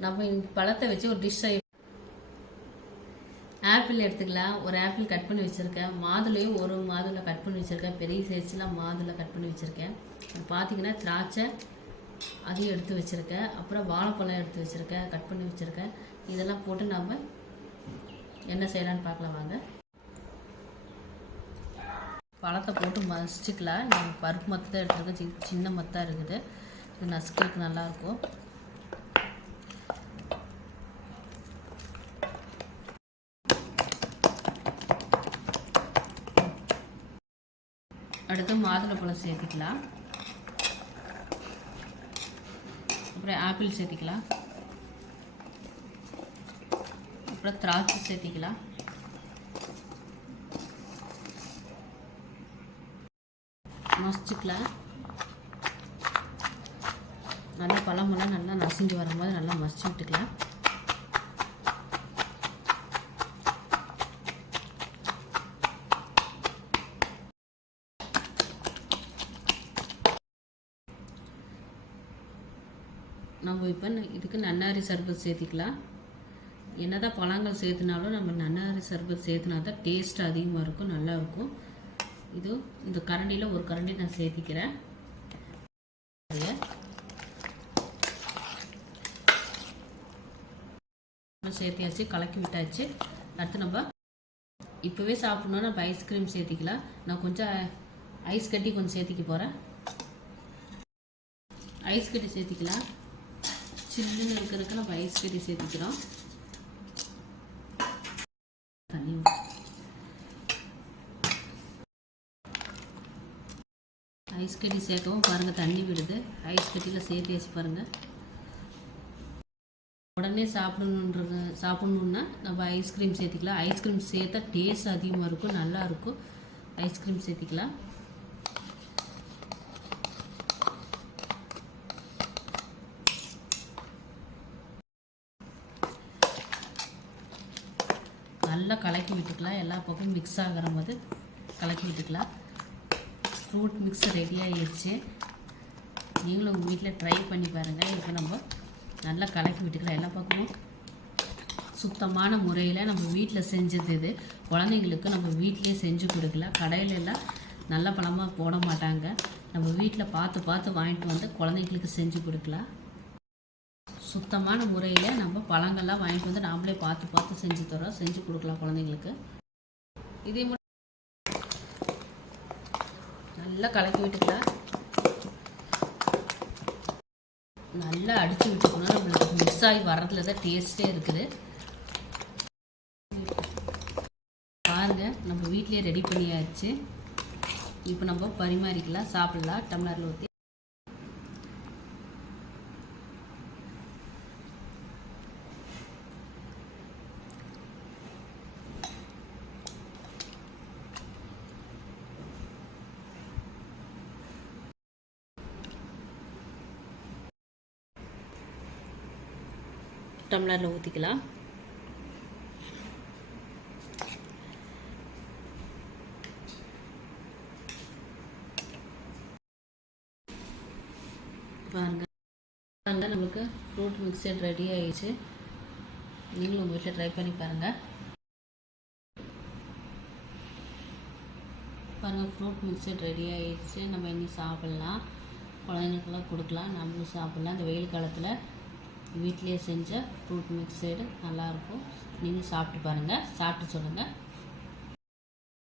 நம்ம பழத்தை வச்சு ஒரு டிஷ் செய்ய ஆப்பிள் எடுத்துக்கலாம். ஒரு ஆப்பிள் கட் பண்ணி வச்சுருக்கேன். மாதுளையும் ஒரு மாதுளை கட் பண்ணி வச்சுருக்கேன். பெரிய சைஸ்லாம் மாதுளை கட் பண்ணி வச்சுருக்கேன். அது பார்த்தீங்கன்னா திராட்சை அதையும் எடுத்து வச்சுருக்கேன். அப்புறம் வாழைப்பழம் எடுத்து வச்சுருக்கேன். கட் பண்ணி வச்சுருக்கேன். இதெல்லாம் போட்டு நம்ம என்ன செய்யலான்னு பார்க்கலாம் வாங்க. பழத்தை போட்டு மசிச்சுக்கலாம். நான் பருப்பு மத்து தான் எடுத்துருக்கேன். சி- சின்ன மத்தாக இருக்குது. இது நசுக்கிறதுக்கு நல்லாயிருக்கும் அடுத்து மாதுளப்பழம் சேர்த்துக்கலாம். அப்புறம் ஆப்பிள் சேர்த்திக்கலாம். அப்புறம் திராட்சை சேர்த்திக்கலாம். மசிச்சுக்கலாம். நல்லா பழமெல்லாம் நல்லா நசுங்கி வரும்போது நல்லா மசிச்சு விட்டுக்கலாம். நம்ம இப்போ இதுக்கு நன்னாரி சர்பத் சேர்த்திக்கலாம். என்னதான் பழங்கள் சேர்த்துனாலும் நம்ம நன்னாரி சர்பத் சேர்த்துனா தான் டேஸ்ட் அதிகமாக இருக்கும் நல்லாயிருக்கும் இது இந்த கரண்டியில் ஒரு கரண்டி நான் சேர்த்திக்கிறேன். சேர்த்தியாச்சு கலக்கி விட்டாச்சு. அடுத்து நம்ம இப்போவே சாப்பிட்ணுன்னா நம்ம ஐஸ்கிரீம் சேர்த்திக்கலாம். நான் கொஞ்சம் ஐஸ் கட்டி கொஞ்சம் சேர்த்திக்க போகிறேன் ஐஸ் கட்டி சேர்த்திக்கலாம். சில்லுன்னு இருக்கிறதுக்கு நம்ம ஐஸ் கட்டி சேர்த்துக்கிறோம். தண்ணி ஐஸ் கட்டி சேர்க்கவும் பாருங்கள் தண்ணி விடுது. ஐஸ் கட்டியில் சேர்த்து வச்சு பாருங்கள் உடனே சாப்பிடணுன்றது சாப்பிட்ணுன்னா நம்ம ஐஸ்கிரீம் சேர்த்துக்கலாம். ஐஸ்கிரீம் சேர்த்தா டேஸ்ட் அதிகமாக இருக்கும் நல்லாயிருக்கும் ஐஸ்கிரீம் சேர்த்துக்கலாம். நல்லா கலக்கி விட்டுக்கலாம். எல்லா பக்கமும் மிக்ஸ் ஆகிற போது கலக்கி விட்டுக்கலாம். ஃப்ரூட் மிக்ஸ் ரெடி ஆகிடுச்சு நீங்களும் உங்கள் வீட்டில் ட்ரை பண்ணி பாருங்கள் இப்போ நம்ம நல்லா கலக்கி விட்டுக்கலாம். எல்லா பக்கமும் சுத்தமான முறையில் நம்ம வீட்டில் செஞ்சது இது. குழந்தைங்களுக்கு நம்ம வீட்டிலே செஞ்சு கொடுக்கலாம். கடையில எல்லாம் நல்ல பழமாக போட மாட்டாங்க. நம்ம வீட்டில் பார்த்து பார்த்து வாங்கிட்டு வந்து குழந்தைங்களுக்கு செஞ்சு கொடுக்கலாம். சுத்தமான முறையில் நம்ம பழங்கள்லாம் வாங்கிட்டு வந்து நாமளே பார்த்து பார்த்து செஞ்சு தரோம் செஞ்சு கொடுக்கலாம் குழந்தைங்களுக்கு. இதே நல்லா கலக்கி விட்டுக்கலாம். நல்லா அடித்து விட்டுக்கணும். நம்மளுக்கு மிக்ஸ் ஆகி வர்றதுல தான் டேஸ்ட்டே இருக்குது. பாருங்க நம்ம வீட்லேயே ரெடி பண்ணியாச்சு. இப்போ நம்ம பரிமாறிக்கலாம் சாப்பிட்லாம். டம்ளரில் ஊற்றி டம்ளரில் ஊற்றிக்கலாம் பாருங்க. பாருங்க நம்மளுக்கு ஃப்ரூட் மிக்சர் ரெடி ஆயிடுச்சு. நீங்களும் உங்கள் வீட்டில் ட்ரை பண்ணி பாருங்கள் பாருங்கள் ஃப்ரூட் மிக்சர் ரெடி ஆயிடுச்சு. நம்ம இன்னும் சாப்பிட்லாம். குழந்தைங்களுக்கெல்லாம் கொடுக்கலாம். நம்மளும் சாப்பிட்லாம். இந்த வெயில் காலத்தில் வீட்டிலேயே செஞ்ச ஃப்ரூட் மிக்சடு நல்லாயிருக்கும் நீங்கள் சாப்பிட்டு பாருங்கள் சாப்பிட்டு சொல்லுங்கள்